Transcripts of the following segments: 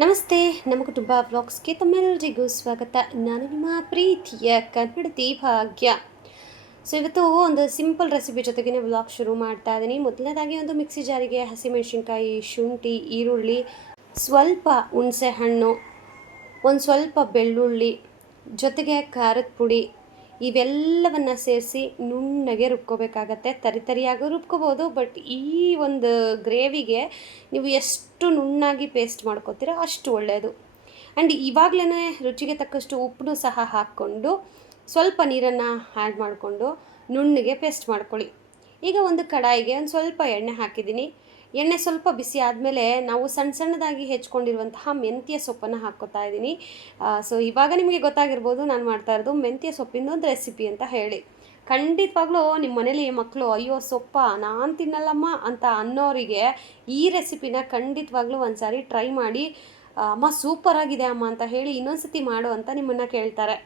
ನಮಸ್ತೆ, ನಮ್ಮ ಕುಟುಂಬ ವ್ಲಾಗ್ಸ್ಗೆ ತಮ್ಮೆಲ್ಲರಿಗೂ ಸ್ವಾಗತ. ನಾನು ನಿಮ್ಮ ಪ್ರೀತಿಯ ಕನ್ನಡತಿ ಭಾಗ್ಯ. ಸೊ ಇವತ್ತು ಒಂದು ಸಿಂಪಲ್ ರೆಸಿಪಿ ಜೊತೆಗೇ ವ್ಲಾಗ್ ಶುರು ಮಾಡ್ತಾ ಇದ್ದೀನಿ. ಮೊದಲನೇದಾಗಿ ಒಂದು ಮಿಕ್ಸಿ ಜಾರಿಗೆ ಹಸಿಮೆಣಸಿನ್ಕಾಯಿ, ಶುಂಠಿ, ಈರುಳ್ಳಿ, ಸ್ವಲ್ಪ ಹುಣಸೆ ಹಣ್ಣು, ಒಂದು ಸ್ವಲ್ಪ ಬೆಳ್ಳುಳ್ಳಿ, ಜೊತೆಗೆ ಖಾರದ ಪುಡಿ ಇವೆಲ್ಲವನ್ನು ಸೇರಿಸಿ ನುಣ್ಣಗೆ ರುಬ್ಕೋಬೇಕಾಗತ್ತೆ. ತರಿಯಾಗೂ ರುಬ್ಕೋಬೋದು, ಬಟ್ ಈ ಒಂದು ಗ್ರೇವಿಗೆ ನೀವು ಎಷ್ಟು ನುಣ್ಣಾಗಿ ಪೇಸ್ಟ್ ಮಾಡ್ಕೋತೀರೋ ಅಷ್ಟು ಒಳ್ಳೆಯದು. ಆ್ಯಂಡ್ ಇವಾಗಲೇ ರುಚಿಗೆ ತಕ್ಕಷ್ಟು ಉಪ್ಪನ್ನು ಸಹ ಹಾಕ್ಕೊಂಡು ಸ್ವಲ್ಪ ನೀರನ್ನು ಆ್ಯಡ್ ಮಾಡಿಕೊಂಡು ನುಣ್ಣಗೆ ಪೇಸ್ಟ್ ಮಾಡ್ಕೊಳ್ಳಿ. ಈಗ ಒಂದು ಕಡಾಯಿಗೆ ಒಂದು ಸ್ವಲ್ಪ ಎಣ್ಣೆ ಹಾಕಿದ್ದೀನಿ. ಎಣ್ಣೆ ಸ್ವಲ್ಪ ಬಿಸಿ ಆದಮೇಲೆ ನಾವು ಸಣ್ಣದಾಗಿ ಹೆಚ್ಕೊಂಡಿರುವಂತಹ ಮೆಂತ್ಯ ಸೊಪ್ಪನ್ನು ಹಾಕ್ಕೋತಾ ಇದ್ದೀನಿ. ಸೊ ಇವಾಗ ನಿಮಗೆ ಗೊತ್ತಾಗಿರ್ಬೋದು ನಾನು ಮಾಡ್ತಾ ಇರೋದು ಮೆಂತ್ಯ ಸೊಪ್ಪಿಂದ ಒಂದು ರೆಸಿಪಿ ಅಂತ ಹೇಳಿ. ಖಂಡಿತವಾಗ್ಲೂ ನಿಮ್ಮ ಮನೇಲಿ ಮಕ್ಕಳು ಅಯ್ಯೋ ಸೊಪ್ಪ ನಾನು ತಿನ್ನಲ್ಲಮ್ಮ ಅಂತ ಅನ್ನೋರಿಗೆ ಈ ರೆಸಿಪಿನ ಖಂಡಿತವಾಗ್ಲೂ ಒಂದು ಸಾರಿ ಟ್ರೈ ಮಾಡಿ, ಅಮ್ಮ ಸೂಪರಾಗಿದೆ ಅಮ್ಮ ಅಂತ ಹೇಳಿ ಇನ್ನೊಂದು ಸತಿ ಮಾಡು ಅಂತ ನಿಮ್ಮನ್ನು ಕೇಳ್ತಾರೆ.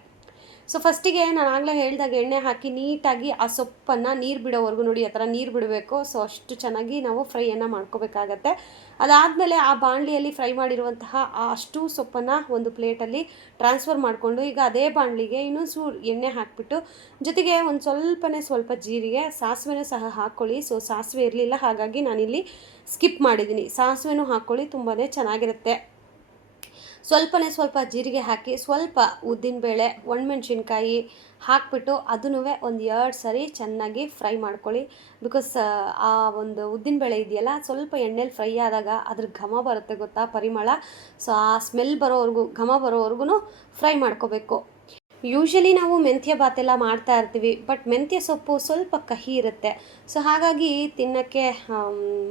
ಸೊ ಫಸ್ಟಿಗೆ ನಾನು ಆಗಲೇ ಹೇಳಿದಾಗ ಎಣ್ಣೆ ಹಾಕಿ ನೀಟಾಗಿ ಆ ಸೊಪ್ಪನ್ನು ನೀರು ಬಿಡೋವರೆಗೂ ನೋಡಿ ಆ ಥರ ನೀರು ಬಿಡಬೇಕು. ಸೊ ಅಷ್ಟು ಚೆನ್ನಾಗಿ ನಾವು ಫ್ರೈಯನ್ನು ಮಾಡ್ಕೋಬೇಕಾಗತ್ತೆ. ಅದಾದಮೇಲೆ ಆ ಬಾಣಲಿಯಲ್ಲಿ ಫ್ರೈ ಮಾಡಿರುವಂತಹ ಆ ಅಷ್ಟು ಸೊಪ್ಪನ್ನು ಒಂದು ಪ್ಲೇಟಲ್ಲಿ ಟ್ರಾನ್ಸ್ಫರ್ ಮಾಡಿಕೊಂಡು ಈಗ ಅದೇ ಬಾಣಲಿಗೆ ಇನ್ನೊಂದು ಚೂರು ಎಣ್ಣೆ ಹಾಕಿಬಿಟ್ಟು ಜೊತೆಗೆ ಒಂದು ಸ್ವಲ್ಪ ಜೀರಿಗೆ, ಸಾಸಿವೆನೂ ಸಹ ಹಾಕ್ಕೊಳ್ಳಿ. ಸೊ ಸಾಸಿವೆ ಇರಲಿಲ್ಲ, ಹಾಗಾಗಿ ನಾನಿಲ್ಲಿ ಸ್ಕಿಪ್ ಮಾಡಿದ್ದೀನಿ. ಸಾಸಿವೆನೂ ಹಾಕ್ಕೊಳ್ಳಿ, ತುಂಬಾ ಚೆನ್ನಾಗಿರುತ್ತೆ. ಸ್ವಲ್ಪ ಜೀರಿಗೆ ಹಾಕಿ, ಸ್ವಲ್ಪ ಉದ್ದಿನಬೇಳೆ, ಒಣಮೆಣ್ಸಿನ್ಕಾಯಿ ಹಾಕಿಬಿಟ್ಟು ಅದನ್ನೂ ಒಂದು 2 ಸರಿ ಚೆನ್ನಾಗಿ ಫ್ರೈ ಮಾಡ್ಕೊಳ್ಳಿ. ಬಿಕಾಸ್ ಆ ಒಂದು ಉದ್ದಿನಬೇಳೆ ಇದೆಯಲ್ಲ ಸ್ವಲ್ಪ ಎಣ್ಣೆಲಿ ಫ್ರೈ ಆದಾಗ ಅದ್ರ ಘಮ ಬರುತ್ತೆ ಗೊತ್ತಾ, ಪರಿಮಳ. ಸೊ ಆ ಸ್ಮೆಲ್ ಬರೋವರೆಗೂ, ಘಮ ಬರೋವರೆಗೂ ಫ್ರೈ ಮಾಡ್ಕೋಬೇಕು. ಯೂಶ್ವಲಿ ನಾವು ಮೆಂತ್ಯ ಬಾತೆಲ್ಲ ಮಾಡ್ತಾ ಇರ್ತೀವಿ, ಬಟ್ ಮೆಂತ್ಯ ಸೊಪ್ಪು ಸ್ವಲ್ಪ ಕಹಿ ಇರುತ್ತೆ. ಸೊ ಹಾಗಾಗಿ ತಿನ್ನೋಕ್ಕೆ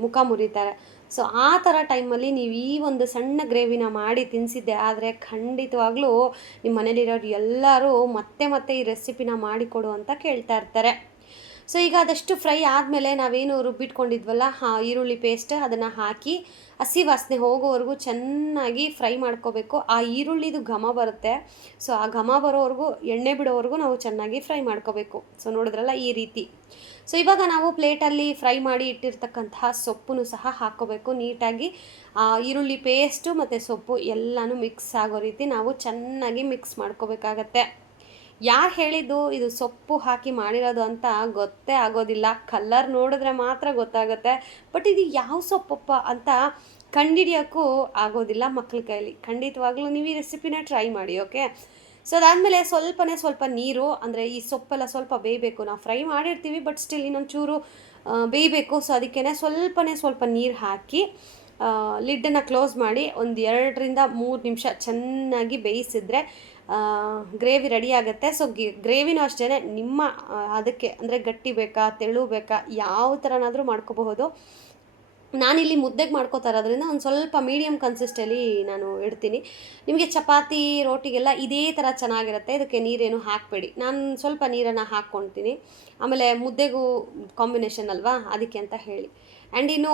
ಮುಖ ಮುರಿತಾರೆ. ಸೊ ಆ ಥರ ಟೈಮಲ್ಲಿ ನೀವು ಈ ಒಂದು ಸಣ್ಣ ಗ್ರೇವಿನ ಮಾಡಿ ತಿನ್ನಿಸಿದ್ದೆ ಆದರೆ ಖಂಡಿತವಾಗ್ಲೂ ನಿಮ್ಮ ಮನೇಲಿರೋರು ಎಲ್ಲರೂ ಮತ್ತೆ ಈ ರೆಸಿಪಿನ ಮಾಡಿಕೊಡು ಅಂತ ಕೇಳ್ತಾ ಇರ್ತಾರೆ. ಸೊ ಈಗ ಅದಷ್ಟು ಫ್ರೈ ಆದಮೇಲೆ ನಾವೇನು ರುಬ್ಬಿಟ್ಕೊಂಡಿದ್ವಲ್ಲ ಈರುಳ್ಳಿ ಪೇಸ್ಟ್ ಅದನ್ನು ಹಾಕಿ ಹಸಿ ವಾಸನೆ ಹೋಗೋವರೆಗೂ ಚೆನ್ನಾಗಿ ಫ್ರೈ ಮಾಡ್ಕೋಬೇಕು. ಆ ಈರುಳ್ಳಿದು ಘಮ ಬರುತ್ತೆ. ಸೊ ಆ ಘಮ ಬರೋವರೆಗೂ, ಎಣ್ಣೆ ಬಿಡೋವರೆಗೂ ನಾವು ಚೆನ್ನಾಗಿ ಫ್ರೈ ಮಾಡ್ಕೋಬೇಕು. ಸೊ ನೋಡಿದ್ರಲ್ಲ ಈ ರೀತಿ. ಸೊ ಇವಾಗ ನಾವು ಪ್ಲೇಟಲ್ಲಿ ಫ್ರೈ ಮಾಡಿ ಇಟ್ಟಿರ್ತಕ್ಕಂತಹ ಸೊಪ್ಪನ್ನು ಸಹ ಹಾಕ್ಕೋಬೇಕು. ನೀಟಾಗಿ ಈರುಳ್ಳಿ ಪೇಸ್ಟು ಮತ್ತು ಸೊಪ್ಪು ಎಲ್ಲನೂ ಮಿಕ್ಸ್ ಆಗೋ ರೀತಿ ನಾವು ಚೆನ್ನಾಗಿ ಮಿಕ್ಸ್ ಮಾಡ್ಕೋಬೇಕಾಗತ್ತೆ. ಯಾರು ಹೇಳಿದ್ದು ಇದು ಸೊಪ್ಪು ಹಾಕಿ ಮಾಡಿರೋದು ಅಂತ ಗೊತ್ತೇ ಆಗೋದಿಲ್ಲ. ಕಲ್ಲರ್ ನೋಡಿದ್ರೆ ಮಾತ್ರ ಗೊತ್ತಾಗುತ್ತೆ, ಬಟ್ ಇದು ಯಾವ ಸೊಪ್ಪಪ್ಪ ಅಂತ ಕಂಡಿಡಿಯೋಕ್ಕೂ ಆಗೋದಿಲ್ಲ ಮಕ್ಳ ಕೈಲಿ. ಖಂಡಿತವಾಗ್ಲೂ ನೀವು ಈ ರೆಸಿಪಿನ ಟ್ರೈ ಮಾಡಿ, ಓಕೆ. ಸೊ ಅದಾದಮೇಲೆ ಸ್ವಲ್ಪ ನೀರು, ಅಂದರೆ ಈ ಸೊಪ್ಪೆಲ್ಲ ಸ್ವಲ್ಪ ಬೇಯಬೇಕು. ನಾವು ಫ್ರೈ ಮಾಡಿರ್ತೀವಿ, ಬಟ್ ಸ್ಟಿಲ್ ಇನ್ನೊಂದು ಚೂರು ಬೇಯಬೇಕು. ಸೊ ಅದಕ್ಕೇ ಸ್ವಲ್ಪ ನೀರು ಹಾಕಿ ಲಿಡ್ಡನ್ನು ಕ್ಲೋಸ್ ಮಾಡಿ ಒಂದು 2ರಿಂದ 3 ನಿಮಿಷ ಚೆನ್ನಾಗಿ ಬೇಯಿಸಿದ್ರೆ ಗ್ರೇವಿ ರೆಡಿ ಆಗುತ್ತೆ. ಸೊ ಗ್ರೇವಿನೂ ಅಷ್ಟೇ ನಿಮ್ಮ ಅದಕ್ಕೆ, ಅಂದರೆ ಗಟ್ಟಿ ಬೇಕಾ, ತೆಳು ಬೇಕಾ, ಯಾವ ಥರನಾದರೂ ಮಾಡ್ಕೋಬಹುದು. ನಾನಿಲ್ಲಿ ಮುದ್ದೆಗೆ ಮಾಡ್ಕೋತಾ ಇರೋದ್ರಿಂದ ಒಂದು ಸ್ವಲ್ಪ ಮೀಡಿಯಮ್ ಕನ್ಸಿಸ್ಟಲ್ಲಿ ನಾನು ಇಡ್ತೀನಿ. ನಿಮಗೆ ಚಪಾತಿ, ರೋಟಿಗೆಲ್ಲ ಇದೇ ಥರ ಚೆನ್ನಾಗಿರುತ್ತೆ. ಇದಕ್ಕೆ ನೀರೇನು ಹಾಕಬೇಡಿ. ನಾನು ಸ್ವಲ್ಪ ನೀರನ್ನು ಹಾಕ್ಕೊಳ್ತೀನಿ. ಆಮೇಲೆ ಮುದ್ದೆಗೂ ಕಾಂಬಿನೇಷನ್ ಅಲ್ವಾ, ಅದಕ್ಕೆ ಅಂತ ಹೇಳಿ. ಆ್ಯಂಡ್ ಇನ್ನು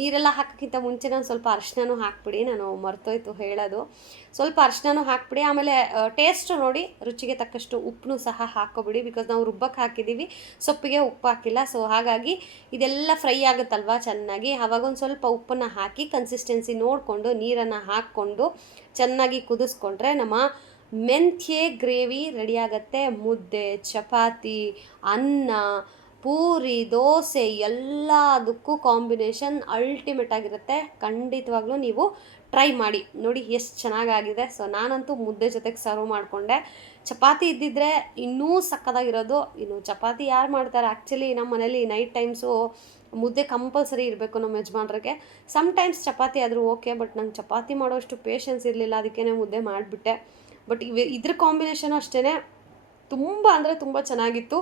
ನೀರೆಲ್ಲ ಹಾಕೋಕ್ಕಿಂತ ಮುಂಚೆನೇ ಒಂದು ಸ್ವಲ್ಪ ಅರಿಶಿನನೂ ಹಾಕ್ಬಿಡಿ, ನಾನು ಮರ್ತೋಯ್ತು ಹೇಳೋದು. ಸ್ವಲ್ಪ ಅರಿಶಿನನೂ ಹಾಕ್ಬಿಡಿ. ಆಮೇಲೆ ಟೇಸ್ಟು ನೋಡಿ, ರುಚಿಗೆ ತಕ್ಕಷ್ಟು ಉಪ್ಪನ್ನು ಸಹ ಹಾಕ್ಕೊಬಿಡಿ. ಬಿಕಾಸ್ ನಾವು ರುಬ್ಬಕ್ಕೆ ಹಾಕಿದ್ದೀವಿ, ಸೊಪ್ಪಿಗೆ ಉಪ್ಪು ಹಾಕಿಲ್ಲ. ಸೊ ಹಾಗಾಗಿ ಇದೆಲ್ಲ ಫ್ರೈ ಆಗುತ್ತಲ್ವ ಚೆನ್ನಾಗಿ, ಆವಾಗ ಒಂದು ಸ್ವಲ್ಪ ಉಪ್ಪನ್ನು ಹಾಕಿ ಕನ್ಸಿಸ್ಟೆನ್ಸಿ ನೋಡಿಕೊಂಡು ನೀರನ್ನು ಹಾಕ್ಕೊಂಡು ಚೆನ್ನಾಗಿ ಕುದಿಸ್ಕೊಂಡ್ರೆ ನಮ್ಮ ಮೆಂತ್ಯ ಗ್ರೇವಿ ರೆಡಿಯಾಗತ್ತೆ. ಮುದ್ದೆ, ಚಪಾತಿ, ಅನ್ನ, ಪೂರಿ, ದೋಸೆ ಎಲ್ಲದಕ್ಕೂ ಕಾಂಬಿನೇಷನ್ ಅಲ್ಟಿಮೇಟ್ ಆಗಿರುತ್ತೆ. ಖಂಡಿತವಾಗ್ಲೂ ನೀವು ಟ್ರೈ ಮಾಡಿ ನೋಡಿ ಎಷ್ಟು ಚೆನ್ನಾಗಾಗಿದೆ. ಸೊ ನಾನಂತೂ ಮುದ್ದೆ ಜೊತೆಗೆ ಸರ್ವ್ ಮಾಡಿಕೊಂಡೆ. ಚಪಾತಿ ಇದ್ದಿದ್ದರೆ ಇನ್ನೂ ಸಕ್ಕತ್ತಾಗಿರೋದು. ಇನ್ನು ಚಪಾತಿ ಯಾರು ಮಾಡ್ತಾರೆ, ಆ್ಯಕ್ಚುಲಿ ನಮ್ಮ ಮನೇಲಿ ನೈಟ್ ಟೈಮ್ಸು ಮುದ್ದೆ ಕಂಪಲ್ಸರಿ ಇರಬೇಕು ನಮ್ಮ ಯಜಮಾನ್ರಿಗೆ. ಸಮ್ಟೈಮ್ಸ್ ಚಪಾತಿ ಆದರೂ ಓಕೆ, ಬಟ್ ನಂಗೆ ಚಪಾತಿ ಮಾಡೋಷ್ಟು ಪೇಷನ್ಸ್ ಇರಲಿಲ್ಲ, ಅದಕ್ಕೇ ಮುದ್ದೆ ಮಾಡಿಬಿಟ್ಟೆ. ಬಟ್ ಇದ್ರ ಕಾಂಬಿನೇಷನು ಅಷ್ಟೇ ತುಂಬ ಚೆನ್ನಾಗಿತ್ತು.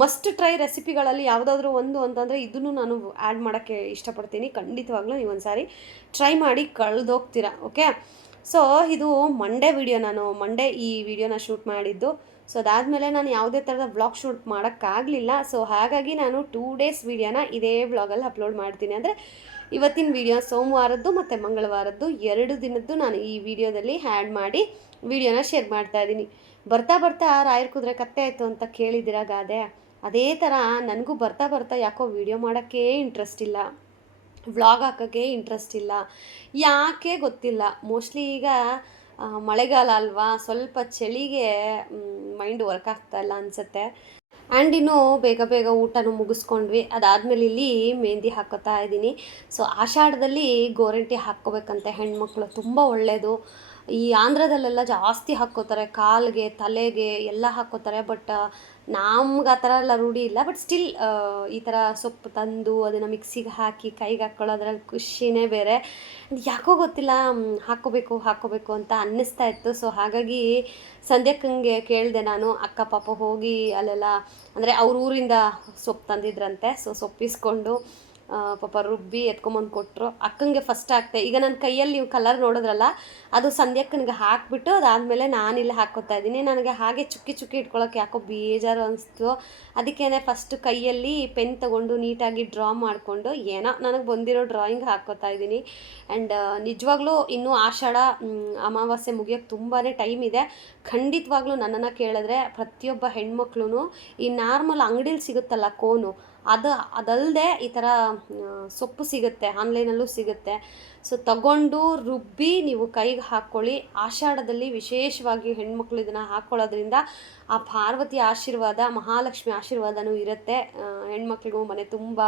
ಮಸ್ಟ್ ಟ್ರೈ ರೆಸಿಪಿಗಳಲ್ಲಿ ಯಾವುದಾದ್ರೂ ಒಂದು ಅಂತಂದರೆ ಇದನ್ನು ನಾನು ಆ್ಯಡ್ ಮಾಡೋಕ್ಕೆ ಇಷ್ಟಪಡ್ತೀನಿ. ಖಂಡಿತವಾಗ್ಲೂ ನೀವು ಒಂದು ಸಾರಿ ಟ್ರೈ ಮಾಡಿ ಕಳೆದೋಗ್ತೀರಾ, ಓಕೆ. ಸೊ ಇದು ಮಂಡೇ ವಿಡಿಯೋ, ನಾನು ಮಂಡೇ ಈ ವಿಡಿಯೋನ ಶೂಟ್ ಮಾಡಿದ್ದು. ಸೊ ಅದಾದಮೇಲೆ ನಾನು ಯಾವುದೇ ಥರದ ವ್ಲಾಗ್ ಶೂಟ್ ಮಾಡೋಕ್ಕಾಗಲಿಲ್ಲ. ಸೊ ಹಾಗಾಗಿ ನಾನು 2 ಡೇಸ್ ವಿಡಿಯೋನ ಇದೇ ವ್ಲಾಗಲ್ಲಿ ಅಪ್ಲೋಡ್ ಮಾಡ್ತೀನಿ. ಅಂದರೆ ಇವತ್ತಿನ ವಿಡಿಯೋ ಸೋಮವಾರದ್ದು ಮತ್ತು ಮಂಗಳವಾರದ್ದು 2 ದಿನದ್ದು ನಾನು ಈ ವಿಡಿಯೋದಲ್ಲಿ ಆ್ಯಡ್ ಮಾಡಿ ವಿಡಿಯೋನ ಶೇರ್ ಮಾಡ್ತಾಯಿದ್ದೀನಿ. ಬರ್ತಾ ರಾಯರ ಕುದುರೆ ಕತ್ತೆ ಆಯಿತು ಅಂತ ಕೇಳಿದ್ದೀರ ಗಾದೆ, ಅದೇ ಥರ ನನಗೂ ಬರ್ತಾ ಯಾಕೋ ವಿಡಿಯೋ ಮಾಡೋಕ್ಕೇ ಇಂಟ್ರೆಸ್ಟ್ ಇಲ್ಲ. ವ್ಲಾಗ್ ಹಾಕೋಕ್ಕೆ ಇಂಟ್ರೆಸ್ಟ್ ಇಲ್ಲ, ಯಾಕೆ ಗೊತ್ತಿಲ್ಲ. ಮೋಸ್ಟ್ಲಿ ಈಗ ಮಳೆಗಾಲ ಅಲ್ವಾ, ಸ್ವಲ್ಪ ಚಳಿಗೆ ಮೈಂಡ್ ವರ್ಕ್ ಆಗ್ತಾ ಇಲ್ಲ ಅನಿಸುತ್ತೆ. ಆ್ಯಂಡ್ ಇನ್ನು ಬೇಗ ಬೇಗ ಊಟನೂ ಮುಗಿಸ್ಕೊಂಡ್ವಿ. ಅದಾದಮೇಲೆ ಇಲ್ಲಿ ಮೆಹಂದಿ ಹಾಕೋತಾ ಇದ್ದೀನಿ. ಸೊ ಆಷಾಢದಲ್ಲಿ ಗೋರಂಟಿ ಹಾಕ್ಕೋಬೇಕಂತೆ ಹೆಣ್ಮಕ್ಳು, ತುಂಬ ಒಳ್ಳೆಯದು. ಈ ಆಂಧ್ರದಲ್ಲೆಲ್ಲ ಜಾಸ್ತಿ ಹಾಕ್ಕೋತಾರೆ, ಕಾಲಿಗೆ ತಲೆಗೆ ಎಲ್ಲ ಹಾಕ್ಕೋತಾರೆ. ಬಟ್ ನಮ್ಗೆ ಆ ಥರ ಎಲ್ಲ ರೂಢಿ ಇಲ್ಲ. ಬಟ್ ಸ್ಟಿಲ್ ಈ ಥರ ಸೊಪ್ಪು ತಂದು ಅದನ್ನು ಮಿಕ್ಸಿಗೆ ಹಾಕಿ ಕೈಗೆ ಹಾಕ್ಕೊಳ್ಳೋದ್ರಲ್ಲಿ ಖುಷಿನೇ ಬೇರೆ. ಯಾಕೋ ಗೊತ್ತಿಲ್ಲ, ಹಾಕ್ಕೋಬೇಕು ಅಂತ ಅನ್ನಿಸ್ತಾ ಇತ್ತು. ಸೊ ಹಾಗಾಗಿ ಸಂಧ್ಯಾಕ್ಕಂಗೆ ಕೇಳಿದೆ ನಾನು, ಅಕ್ಕ ಪಾಪ ಹೋಗಿ ಅಲ್ಲೆಲ್ಲ ಅಂದರೆ ಅವ್ರ ಊರಿಂದ ಸೊಪ್ಪು ತಂದಿದ್ರಂತೆ. ಸೊ ಸೊಪ್ಪಿಸ್ಕೊಂಡು ಪಾಪ ರುಬ್ಬಿ ಎತ್ಕೊಂಬಂದು ಕೊಟ್ಟರು. ಅಕ್ಕಂಗೆ ಫಸ್ಟ್ ಹಾಕ್ತೆ. ಈಗ ನನ್ನ ಕೈಯಲ್ಲಿ ನೀವು ಕಲರ್ ನೋಡಿದ್ರಲ್ಲ, ಅದು ಸಂಧ್ಯಾಕ್ಕನಿಗೆ ಹಾಕಿಬಿಟ್ಟು ಅದಾದಮೇಲೆ ನಾನಿಲ್ಲಿ ಹಾಕ್ಕೋತಾ ಇದ್ದೀನಿ. ನನಗೆ ಹಾಗೆ ಚುಕ್ಕಿ ಇಟ್ಕೊಳ್ಳೋಕೆ ಯಾಕೋ ಬೇಜಾರು ಅನಿಸ್ತು. ಅದಕ್ಕೇ ಫಸ್ಟ್ ಕೈಯಲ್ಲಿ ಪೆನ್ ತೊಗೊಂಡು ನೀಟಾಗಿ ಡ್ರಾ ಮಾಡಿಕೊಂಡು ಏನೋ ನನಗೆ ಬಂದಿರೋ ಡ್ರಾಯಿಂಗ್ ಹಾಕ್ಕೋತಾ ಇದ್ದೀನಿ. ಆ್ಯಂಡ್ ನಿಜವಾಗ್ಲೂ ಇನ್ನೂ ಆಷಾಢ ಅಮಾವಾಸ್ಯೆ ಮುಗಿಯೋಕ್ಕೆ ತುಂಬಾ ಟೈಮ್ ಇದೆ. ಖಂಡಿತವಾಗ್ಲೂ ನನ್ನನ್ನು ಕೇಳಿದ್ರೆ ಪ್ರತಿಯೊಬ್ಬ ಹೆಣ್ಮಕ್ಳು ಈ ನಾರ್ಮಲ್ ಅಂಗಡೀಲಿ ಸಿಗುತ್ತಲ್ಲ ಕೋನು, ಅದಲ್ಲದೆ ಈ ಥರ ಸೊಪ್ಪು ಸಿಗುತ್ತೆ, ಆನ್ಲೈನಲ್ಲೂ ಸಿಗುತ್ತೆ. ಸೊ ತಗೊಂಡು ರುಬ್ಬಿ ನೀವು ಕೈಗೆ ಹಾಕ್ಕೊಳ್ಳಿ. ಆಷಾಢದಲ್ಲಿ ವಿಶೇಷವಾಗಿ ಹೆಣ್ಮಕ್ಳು ಇದನ್ನು ಹಾಕ್ಕೊಳ್ಳೋದ್ರಿಂದ ಆ ಪಾರ್ವತಿ ಆಶೀರ್ವಾದ, ಮಹಾಲಕ್ಷ್ಮಿ ಆಶೀರ್ವಾದನೂ ಇರುತ್ತೆ. ಹೆಣ್ಮಕ್ಳಿಗೂ ಮನೆ ತುಂಬ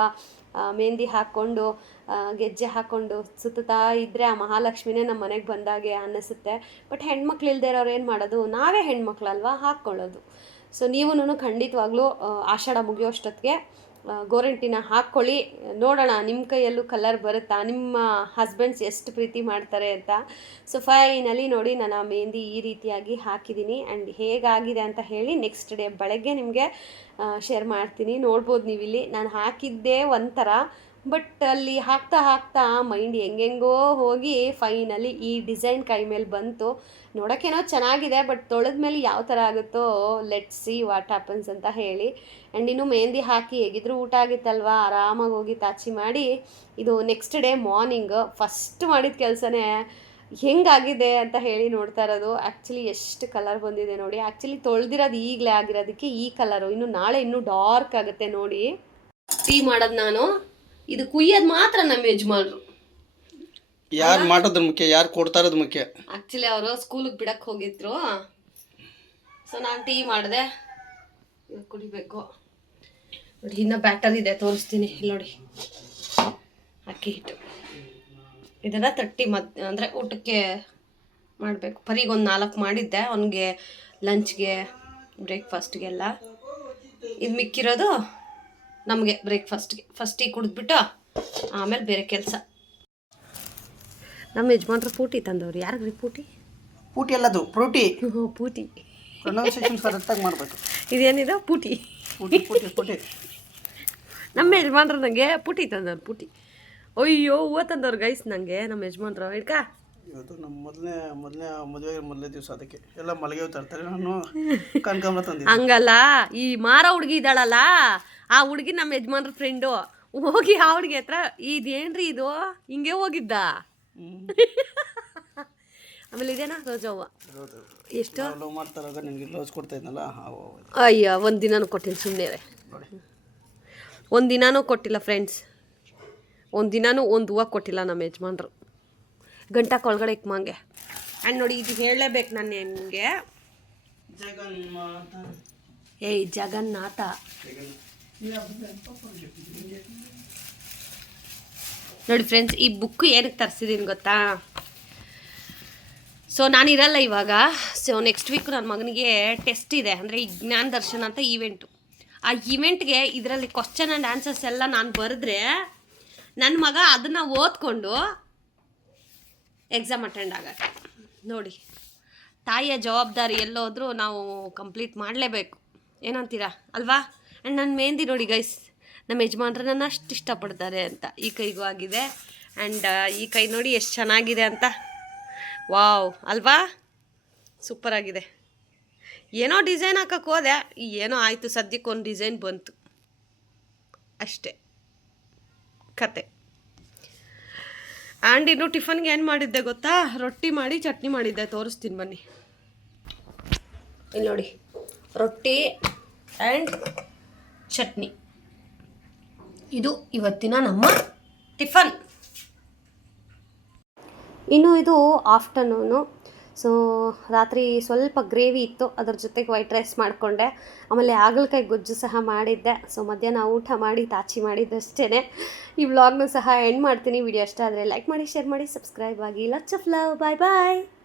ಮೆಹಂದಿ ಹಾಕ್ಕೊಂಡು ಗೆಜ್ಜೆ ಹಾಕ್ಕೊಂಡು ಸುತ್ತಾ ಇದ್ದರೆ ಆ ಮಹಾಲಕ್ಷ್ಮಿನೇ ನಮ್ಮ ಮನೆಗೆ ಬಂದಾಗೆ ಅನ್ನಿಸುತ್ತೆ. ಬಟ್ ಹೆಣ್ಮಕ್ಳು ಇಲ್ಲದೆ ಇರೋರು ಏನು ಮಾಡೋದು, ನಾವೇ ಹೆಣ್ಮಕ್ಳಲ್ವಾ ಹಾಕ್ಕೊಳ್ಳೋದು. ಸೊ ನೀವೂ ಖಂಡಿತವಾಗ್ಲೂ ಆಷಾಢ ಮುಗಿಯೋಷ್ಟೊತ್ತಿಗೆ ಗೋರಂಟಿನ ಹಾಕ್ಕೊಳ್ಳಿ. ನೋಡೋಣ ನಿಮ್ಮ ಕೈಯಲ್ಲೂ ಕಲರ್ ಬರುತ್ತಾ, ನಿಮ್ಮ ಹಸ್ಬೆಂಡ್ಸ್ ಎಷ್ಟು ಪ್ರೀತಿ ಮಾಡ್ತಾರೆ ಅಂತ. ಸೊ ಫೈನಲಿ ನೋಡಿ ನಾನು ಆ ಮೆಹಂದಿ ಈ ರೀತಿಯಾಗಿ ಹಾಕಿದ್ದೀನಿ. ಆ್ಯಂಡ್ ಹೇಗಾಗಿದೆ ಅಂತ ಹೇಳಿ ನೆಕ್ಸ್ಟ್ ಡೇ ಬೆಳಗ್ಗೆ ನಿಮಗೆ ಶೇರ್ ಮಾಡ್ತೀನಿ. ನೋಡ್ಬೋದು ನೀವಿಲ್ಲಿ ನಾನು ಹಾಕಿದ್ದೇ ಒಂಥರ, ಬಟ್ ಅಲ್ಲಿ ಹಾಕ್ತಾ ಮೈಂಡ್ ಹೆಂಗೆಂಗೋ ಹೋಗಿ ಫೈನಲಿ ಈ ಡಿಸೈನ್ ಕೈ ಮೇಲೆ ಬಂತು. ನೋಡೋಕ್ಕೇನೋ ಚೆನ್ನಾಗಿದೆ, ಬಟ್ ತೊಳೆದ ಮೇಲೆ ಯಾವ ಥರ ಆಗುತ್ತೋ ಲೆಟ್ಸ್ ಸಿ ವಾಟ್ ಹ್ಯಾಪನ್ಸ್ ಅಂತ ಹೇಳಿ. ಆ್ಯಂಡ್ ಇನ್ನು ಮೆಹಂದಿ ಹಾಕಿ ಹೇಗಿದ್ರು ಊಟ ಆಗಿತ್ತಲ್ವ, ಆರಾಮಾಗಿ ಹೋಗಿ ತಾಚಿ ಮಾಡಿ ಇದು ನೆಕ್ಸ್ಟ್ ಡೇ ಮಾರ್ನಿಂಗ್ ಫಸ್ಟ್ ಮಾಡಿದ ಕೆಲಸನೇ ಹೆಂಗಾಗಿದೆ ಅಂತ ಹೇಳಿ ನೋಡ್ತಾ ಇರೋದು. ಆ್ಯಕ್ಚುಲಿ ಎಷ್ಟು ಕಲರ್ ಬಂದಿದೆ ನೋಡಿ. ಆ್ಯಕ್ಚುಲಿ ತೊಳೆದಿರೋದು ಈಗಲೇ ಆಗಿರೋದಕ್ಕೆ ಈ ಕಲರು, ಇನ್ನು ನಾಳೆ ಇನ್ನೂ ಡಾರ್ಕ್ ಆಗುತ್ತೆ ನೋಡಿ. ಟೀ ಮಾಡೋದು ನಾನು, ಇದು ಕುಯ್ಯೋದು ಮಾತ್ರ ನಮ್ಮ ಯಜಮಾನ್ರು. ಯಾರು ಮಾಡೋದು ಮುಖ್ಯ, ಯಾರು ಕೊಡ್ತಾ ಇರೋದು ಮುಖ್ಯ. ಆ್ಯಕ್ಚುಲಿ ಅವರು ಸ್ಕೂಲಿಗೆ ಬಿಡಕ್ಕೆ ಹೋಗಿದ್ರು. ಸೊ ನಾನು ಟೀ ಮಾಡಿದೆ, ಕುಡಿಬೇಕು ನೋಡಿ. ಇನ್ನೂ ಬ್ಯಾಟರ್ ಇದೆ, ತೋರಿಸ್ತೀನಿ ನೋಡಿ. ಅಕ್ಕಿ ಹಿಟ್ಟು ಇದನ್ನು ತಟ್ಟಿ ಅಂದರೆ ಊಟಕ್ಕೆ ಮಾಡಬೇಕು. ಪರಿಗೆ ಒಂದು 4 ಮಾಡಿದ್ದೆ, ಅವನಿಗೆ ಲಂಚ್ಗೆ ಬ್ರೇಕ್ಫಾಸ್ಟ್ಗೆಲ್ಲ. ಇದು ಮಿಕ್ಕಿರೋದು ನಮಗೆ ಬ್ರೇಕ್ಫಾಸ್ಟ್ಗೆ. ಫಸ್ಟ್ ಟೀ ಕುಡಿದ್ಬಿಟ್ಟು ಆಮೇಲೆ ಬೇರೆ ಕೆಲಸ. ನಮ್ಮ ಯಜಮಾನ್ರು ಪೂಟಿ ತಂದವ್ರು. ಯಾರಿಗ್ರಿ ಪೂಟಿ? ಪೂಟಿ ಅಲ್ಲದು ಫ್ರೂಟಿ. ಪೂಟಿ ಪ್ರೊನೌನ್ಸಿಯೇಷನ್ ಕರೆಕ್ಟಾಗಿ ಮಾಡಬೇಕು. ಇದೇನಿದೆ? ಪೂಟಿ. ಪೂಟಿ ನಮ್ಮ ಯಜಮಾನ್ರು ನನಗೆ ಪೂಟಿ ತಂದವ್ರು. ಪೂಟಿ ಅಯ್ಯೋ ಹೂವು ತಂದವ್ರು ಗೈಸ್ ನನಗೆ ನಮ್ಮ ಯಜಮಾನ್ರು. ಇಡ್ಕ ಇವತ್ತು ನಮ್ಮ ಮೊದಲನೇ ದಿವಸ, ಅದಕ್ಕೆ ಎಲ್ಲ ಮಲ್ಲಿಗೆ ತರ್ತಾರೆ. ನಾನು ಕನಕಾಂಬರ ತಂದಿದ್ದೆ. ಹಂಗಲ್ಲ, ಈ ಮಾರ ಹುಡುಗಿ ಇದ್ದಾಳಲ್ಲ, ಆ ಹುಡುಗಿ ನಮ್ಮ ಯಜಮಾನ್ರ ಫ್ರೆಂಡು. ಹೋಗಿ ಆ ಹುಡುಗಿ ಹತ್ರ ಇದೇನ್ರಿ ಇದು ಹಿಂಗೆ ಹೋಗಿದ್ದ. ಆಮೇಲೆ ಇದೇನಾ ರೋಜವ್ವ, ಎಷ್ಟು ಮಾಡ್ತಾರಾಗ ನಿನಗೆ ರೋಸ್ ಕೊಡ್ತಾ ಇದ್ನಲ್ಲ. ಅಯ್ಯ ಒಂದು ದಿನಾನು ಕೊಟ್ಟಿಲ್ಲ, ಸುಮ್ಮನೆ ಒಂದು ದಿನಾನೂ ಕೊಟ್ಟಿಲ್ಲ ಫ್ರೆಂಡ್ಸ್. ಒಂದು ದಿನಾನೂ ಒಂದು ಹೂವು ಕೊಟ್ಟಿಲ್ಲ ನಮ್ಮ ಯಜಮಾನ್ರು. ಗಂಟಕ್ಕೆ ಒಳಗಡೆ ಇಕ್ಮಂಗೆ. ಆ್ಯಂಡ್ ನೋಡಿ, ಇದು ಹೇಳಲೇಬೇಕು ನಾನು ನಿಮಗೆ. ಏಯ್ ಜಗನ್ನಾಥ, ನೋಡಿ ಫ್ರೆಂಡ್ಸ್, ಈ ಬುಕ್ ಏನಕ್ಕೆ ತರಿಸಿದ್ದೀನಿ ಗೊತ್ತಾ? ಸೊ ನಾನಿರಲ್ಲ ಇವಾಗ. ಸೊ ನೆಕ್ಸ್ಟ್ ವೀಕ್ ನನ್ನ ಮಗನಿಗೆ ಟೆಸ್ಟ್ ಇದೆ, ಅಂದರೆ ಈ ಜ್ಞಾನ ದರ್ಶನ ಅಂತ ಈವೆಂಟು. ಆ ಈವೆಂಟ್ಗೆ ಇದರಲ್ಲಿ ಕ್ವಶನ್ ಆ್ಯಂಡ್ ಆನ್ಸರ್ಸ್ ಎಲ್ಲ ನಾನು ಬರೆದ್ರೆ ನನ್ನ ಮಗ ಅದನ್ನು ಓದ್ಕೊಂಡು ಎಕ್ಸಾಮ್ ಅಟೆಂಡ್ ಆಗತ್ತೆ. ನೋಡಿ, ತಾಯಿಯ ಜವಾಬ್ದಾರಿ ಎಲ್ಲೋದ್ರೂ ನಾವು ಕಂಪ್ಲೀಟ್ ಮಾಡಲೇಬೇಕು. ಏನಂತೀರಾ ಅಲ್ವಾ? ಆ್ಯಂಡ್ ನನ್ನ ಮೆಹಂದಿ ನೋಡಿ ಗೈಸ್, ನಮ್ಮ ಯಜಮಾನ್ರು ನನ್ನ ಅಷ್ಟು ಇಷ್ಟಪಡ್ತಾರೆ ಅಂತ ಈ ಕೈಗೂ ಆಗಿದೆ. ಆ್ಯಂಡ್ ಈ ಕೈ ನೋಡಿ ಎಷ್ಟು ಚೆನ್ನಾಗಿದೆ ಅಂತ. ವಾವ್ ಅಲ್ವಾ? ಸೂಪರಾಗಿದೆ. ಏನೋ ಡಿಸೈನ್ ಹಾಕಕ್ಕೆ ಹೋದೆ, ಏನೋ ಆಯಿತು, ಸದ್ಯಕ್ಕೆ ಒಂದು ಡಿಸೈನ್ ಬಂತು ಅಷ್ಟೇ ಕತೆ. ಆ್ಯಂಡ್ ಇನ್ನು ಟಿಫನ್ಗೆ ಏನು ಮಾಡಿದ್ದೆ ಗೊತ್ತಾ? ರೊಟ್ಟಿ ಮಾಡಿ ಚಟ್ನಿ ಮಾಡಿದ್ದೆ, ತೋರಿಸ್ತೀನಿ ಬನ್ನಿ. ಇಲ್ಲಿ ನೋಡಿ, ರೊಟ್ಟಿ ಆ್ಯಂಡ್ ಚಟ್ನಿ, ಇದು ಇವತ್ತಿನ ನಮ್ಮ ಟಿಫನ್. ಇನ್ನು ಇದು ಆಫ್ಟರ್ನೂನು. ಸೊ ರಾತ್ರಿ ಸ್ವಲ್ಪ ಗ್ರೇವಿ ಇತ್ತು, ಅದ್ರ ಜೊತೆಗೆ ವೈಟ್ ರೈಸ್ ಮಾಡಿಕೊಂಡೆ. ಆಮೇಲೆ ಹಾಗಲಕಾಯಿ ಗೊಜ್ಜು ಸಹ ಮಾಡಿದ್ದೆ. ಸೊ ಮಧ್ಯಾಹ್ನ ಊಟ ಮಾಡಿ ತಾಚಿ ಮಾಡಿದ್ದಷ್ಟೇ. ಈ ವ್ಲಾಗ್ನು ಸಹ ಎಂಡ್ ಮಾಡ್ತೀನಿ. ವಿಡಿಯೋ ಇಷ್ಟ ಆದರೆ ಲೈಕ್ ಮಾಡಿ, ಶೇರ್ ಮಾಡಿ, ಸಬ್ಸ್ಕ್ರೈಬ್ ಆಗಿ. Lots of love. Bye bye.